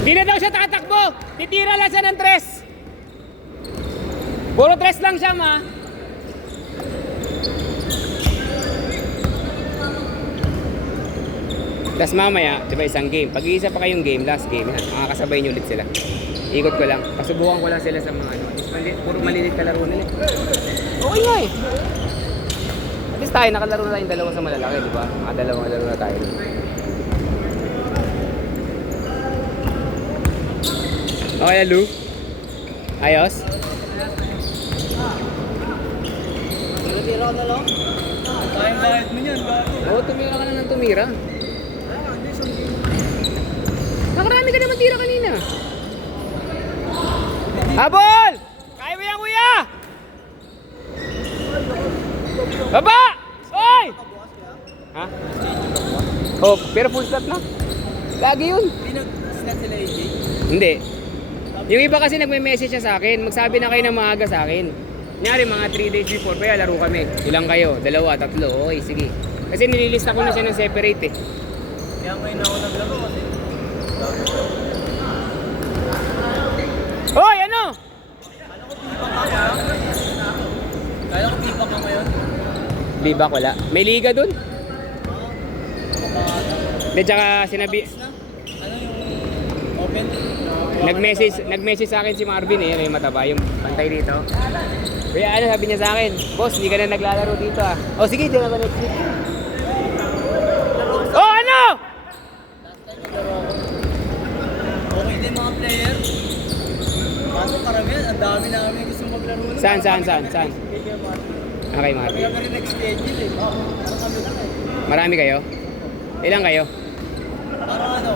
Hindi na daw siya tatakbo. Titira lang siya ng tres. Puro tres lang siya, ma. Tapos mamaya, di ba isang game. Pag-iisa pa kayong game, last game, makakasabay nyo ulit sila. Ikot ko lang. Pasubukan ko lang sila sa mga ano. Puro malilit kalaro nila. Okay nga eh. At least tayo, nakalaro na tayong dalawa sa malalaki, di ba? Dalawang laro na tayo. Okay na, Lou? Ayos? Tira ka na lang. Bayad mo yan, bago. Oo, tumira ka na ng tumira. Nakarami ka naman tira kanina. Habol! Kaya mo yan, kuya! Baba! Oy! Ha? Oh, pero full stop na. Lagi yun. Pinag-snap sila AJ? Hindi. Yung iba kasi nagme-message siya sa akin. Magsabi na kayo ng maaga sa akin. Kunyari, mga 3 days before, kaya laro kami. Ilang kayo? 2, 3. Okay, sige. Kasi nililista ko na siya ng separate eh. Kaya ngayon ako naglaro kasi. Hoy, ano? Kala ko pipa ka ngayon. Bibak wala. May liga dun. Hindi, tsaka sinabi... Ano yung open? Nag-message sa akin si Marvin eh, yung mataba, yung pantay dito. Kaya ano sabi niya sa akin, boss, hindi ka na naglalaro dito ah. Oh sige, di na ba next week? Oh, ano? Okay din mga player. Kaso karamihan, ang dami namin gusto maglaro. Saan? Okay, Marvin. Kaya rin nag-schedule eh. Parang kami lang eh. Marami kayo? Ilang kayo? Parang ano,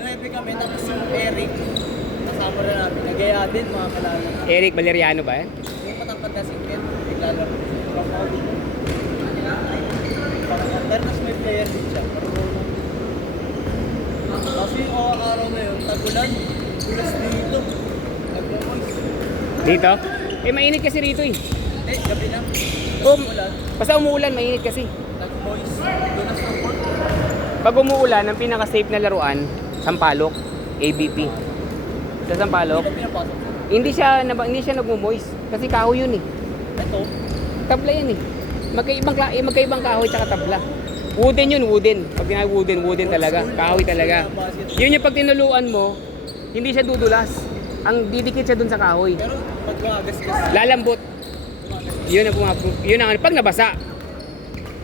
9 kami, tapos yung Eric, kasama na namin. Nagaya din mga kalala. Eric Valeriano ba yan? Yung matangkad na singkit, naglalaro. Parang under, tapos may player din siya. Kasi yung araw na yun, tagulan. Tulas dito. Nagpo-voice. Dito? Eh, mainit kasi rito eh. Gabi na. Oh, Ulan. basta umuulan, mainit kasi. Nag-voice. Tulas ng court. Pag umuulan, ang pinaka-safe na laruan, Sampalok, ABP. Sa Sampalok, Hindi na pinapasok. hindi siya nagmo-moist. Kasi kahoy yun eh. Ito, Tabla yan eh. Magkaibang kahoy tsaka tabla. Wooden yun, wooden. Pag tinawag wooden talaga. Kahoy talaga. Yun yung pag tinuluan mo, hindi siya dudulas. Ang didikit siya dun sa kahoy. pero pag magas-gas, Lalambot. Yun ang pag nabasa.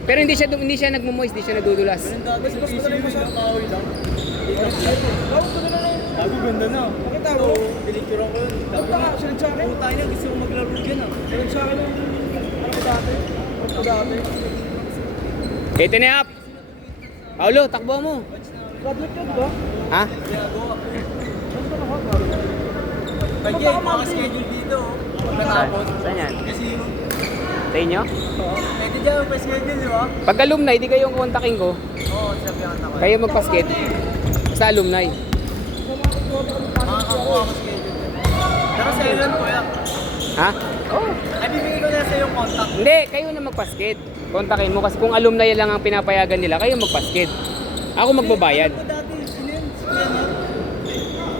Pero hindi siya nagmo-moist, hindi siya nadudulas. ganun dati sa PC mo yung kahoy lang. Bago ganda na. Pakita mo. Pinicturean ko yun. Sabi nga, sunod sa akin. Tayo na, gusto ko maglaro dyan ah. Sunod sa akin. Ano dati? Ano dati? Ito na up. Paulo, takbo mo. Graduate yun ba? Ha? Pwede yung mga schedule dito. Pagkatapos. Saan yan? Kasi yung... Sa inyo? Pwede dyan yung schedule, di ba? Pag alumni, di kayong kontakin ko. Oo, sabi ang ako. Kayo magpasket. Sa alumni. Makakakuha ko schedule. Pero sa ilan ko yan. Ha? Oh. Ay, bibigay ko na sa yung contact. Hindi, kayo na magpasket. Kontakin mo kasi kung alumni lang ang pinapayagan nila, kayo magpasket. Ako magbabayad. Ako dati, sino yun?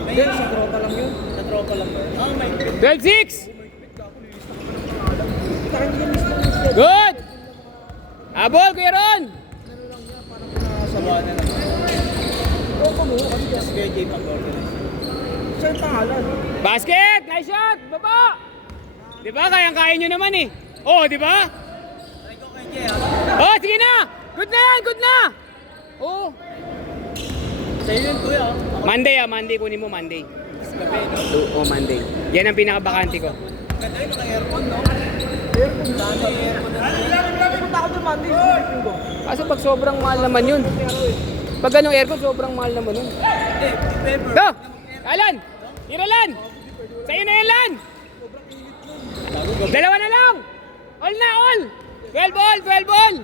May sa tropa lang yun. Sa tropa lang yun. Ah, may 12-6! Good! Abol, Kuya Ron! sabahan na lang. Tropa mo, kasi just BJ pag-organize. Saan yung pangalan? Basket! Nice shot! Baba! Di ba? Kayang-kaya nyo naman eh. Oh, di ba? Try ko kay Jay, ha? Oh, sige na! Good na yan! Good na! Oh. Sa'yo yun, kuya. Monday kunin mo Monday. Mas gabi, no? Oh, Monday. Yan ang pinaka-bakante ko. Ganda yun, naka-aircon, no? Aircon. Dami aircon na. Punta ako doon Monday. Kaso pag sobrang mahal naman yun. Pag ganong aircon, sobrang mahal naman yun. Hindi, pepper. Go! Alan! Iralan! Sa'yo na yan, Lan! Dalawa na lang! All na, all! 12 ball! 12 ball!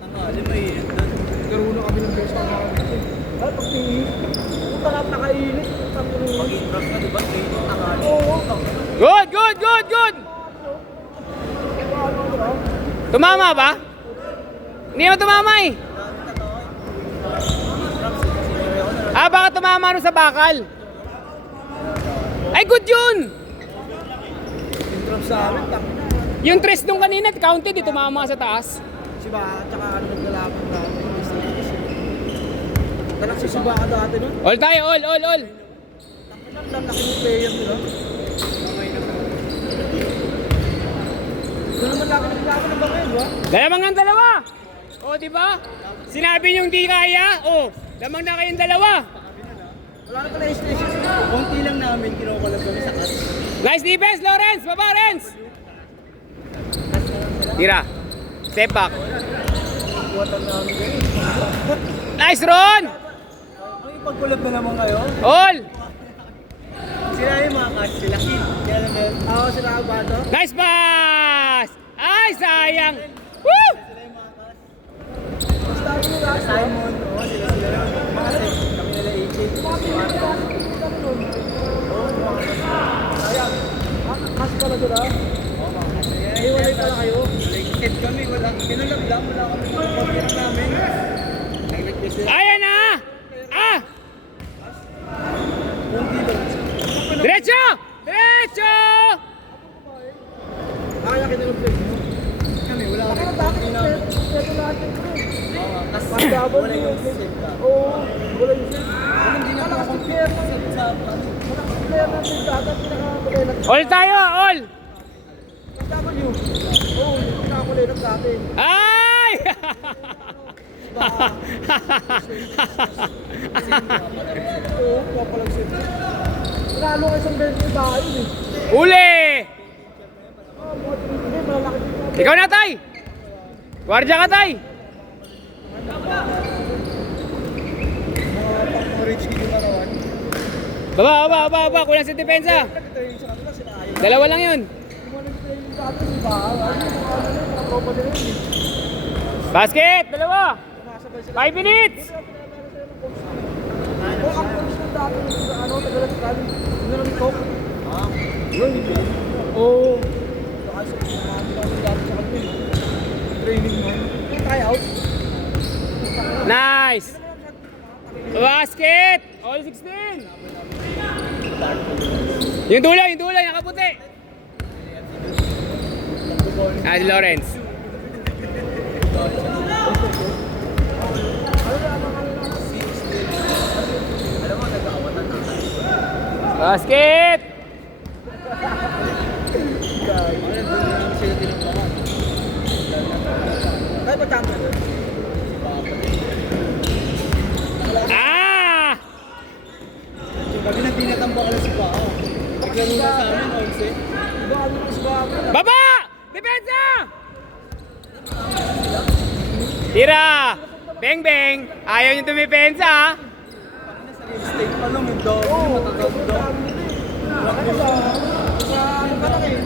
Tangali, mainit doon. Nagkaroon na kami ng beso na kami. Ay, pag tingin, puta lahat nakainit. Pag-introx na, di ba? Training, tangali. Oo. Good, good, good, good! Tumama ba? Hindi mo tumama eh! Ah, tumama nun sa bakal. Ay, good yun! Intro sa amin, tangin na. Yung tres nung kanina, counted, di tumama sa taas. Si Baka, tsaka ano naglalaban namin. Talag si Subaka dati nun. All tayo, all. Tangin na, laki ng player nila. Ito naman laki ng laban ng Bangay, di ba? Lamang ang dalawa! O, di ba? Sinabi niyong di kaya, o, lamang na kayong dalawa. Wala na pala station. Konti lang namin, kinukulat kami sa cut. Nice defense, Lawrence! Baba, Lawrence! Tira. Step back. Kuwatan namin kayo. Nice, Ron! Ang ipagkulab na naman kayo. All! Sila yung mga catch, sila kid. Kaya lang yan. Oo, sila ang bato. Nice pass! Ay, sayang! Woo! Simon, oo, sila yun. Mga set, kami nila 18. Kas pala sila. Ay, walay pala kayo. Set kami, wala. Kinulab lang, wala kami. Pagkira namin. Nag-request sila. Ayan na! Ah! Kunti lang. Diretso! Diretso! Kaya kinulab play. Kami, wala kami. Bakit ito lahat yung crew? Kasi Pagdabal wala yung yung set ka. Oo, wala yung set. Walang di na Wala ako kasi player na set sa wala kasi player natin dapat pinakakulay na. All tayo, all! W. Oo, yung pinakakulay na dati. Ay! Oo, papalag set. Lalo ka isang beses yung bahay yun eh. Uli! Oo, mga hindi, malalaki din. Ikaw na, Tay! Guardia ka, Tay! mga pang-rich kid yung karawan. Baba! Kulang sa depensa! Ito yung sa kanila, sila ayaw. Dalawa lang yun. Umalig na yung dati yung bahay. Ano yung mga ano yun, mga tropa nila yun eh. Basket! Dalawa! Sumasabay sila. 5 minutes! Oo, ang coach ng dati yung ano, Tagalaskan. Ano ng top? Yun. Oo. Kasi marami kami dati sa kanila. Training nun. Yung tryout. Nice! Basket! All 16! Yung dulo, nakaputi! Ah, si Lawrence. Basket! Kaya pa champion yun? Ah! Kami nang tinatambak lang si Pao. Naglaro na sa amin, 11. Iba ano yung isbaga. Baba! Depensa! Tira! Beng! Ayaw niyo tumipensa, ha? Sa real estate pa lang, yung dog, mataganda. Ano ba? Sa ano pa lang eh.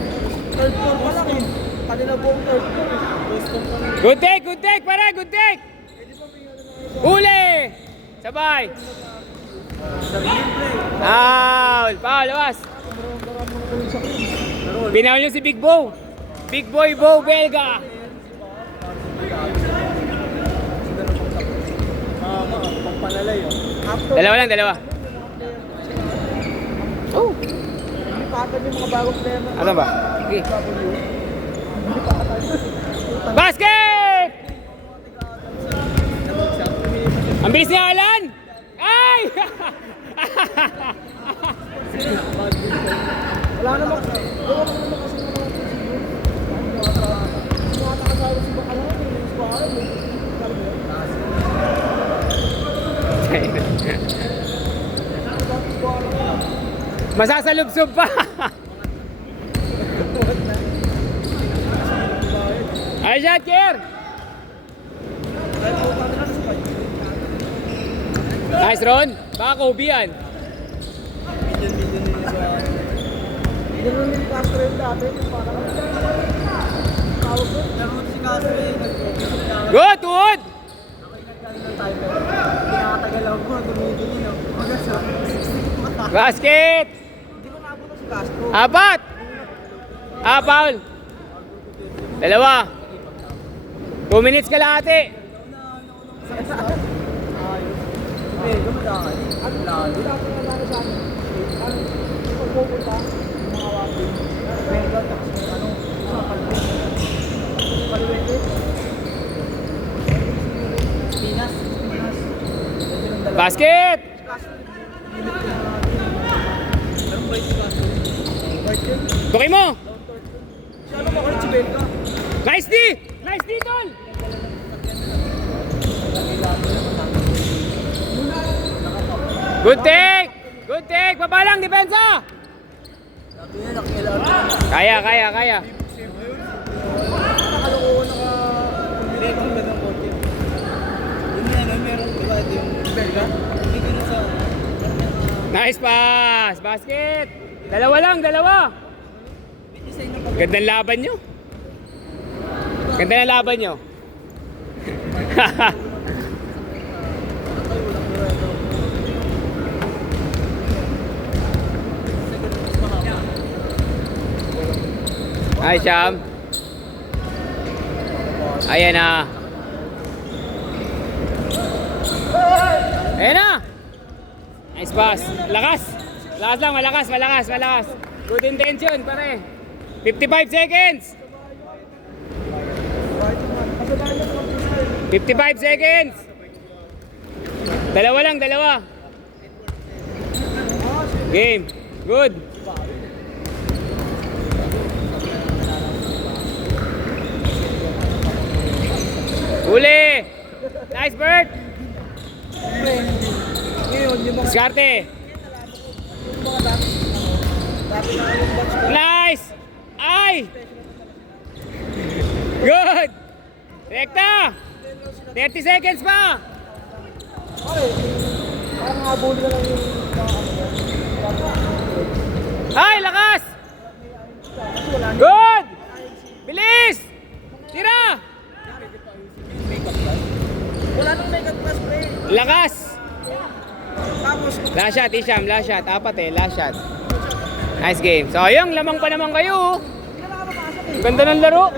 Third floor pa lang eh. Kanila buong third floor eh. Boston pa lang. Good take, pare! Good take! Uli! Sabay! Foul, lawas! Pinahol niyo si Big Bo! Big Boy Bo Belga! Pangpanalay yun. After Dalawa. Oh! lipatan yung mga bagong player na Ano ba? Okay. W. Basket! Ang bilis ni Alan! Ay! Wala naman kasi mga mga nakasawa si Bakala yung isbaga eh. Alam mo yun? Masasalubsob pa! Ay, shot, Kier! Nice, Ron! Baka Kobe yan. Million nila sa... Ganun yung Castro yung dati, yung parang tawag ko. Laro si Castro eh, nag-office na. Good, good! Ako'y nagkano ng title. Pinakatagal ako po, tumigil yun. Hanggang sa 60 pa. Basket! Hindi ko nabuno si Castro. Apat! Foul! Dalawa! 2 minutes ka lang ate! Ayos. Okay, Kailangan. Ano lalo? Wala ko na lalo sa amin. Ano? Kung pupunta, yung mga wapin. Mega, tapos may ano, sa kalwete. Kalwete. Pinas. Basket! Anong bait ka? Bait yun. Tukoy mo! Ano ba ulit si Belka? Nice D! Nice D, tol! Good take! Good take! Baba lang, depensa! Sabi niya, nakilala. Kaya. Nakalokohan naka... Record ba ng coach? Yun yan, meron diba ito yung Belka? Hindi ko na sa... Nice pass! Basket! Dalawa lang, dalawa! May design na pag... Gandang laban nyo. Ganda na laban nyo. Ay, Sham. Ayan na. Ayan na. Nice pass. Lakas. Lakas lang, malakas. Good intention, pare. 55 seconds. 55 seconds. Dalawa lang. Game. Good. Uli. Nice, Bert. Ngayon, yung mga Diskarte. dati na yung batch ko. Nice. Ay. Good. Rekta. 30 seconds pa. Parang habol na lang yung Ay, lakas. Good. Bilis. Tira. Wala nang makeup class, pre. Lakas. Tapos, Last shot, Isham. Last shot. Apat last shot. Nice game. So, ayun, lamang pa naman kayo. Ganda ng laro.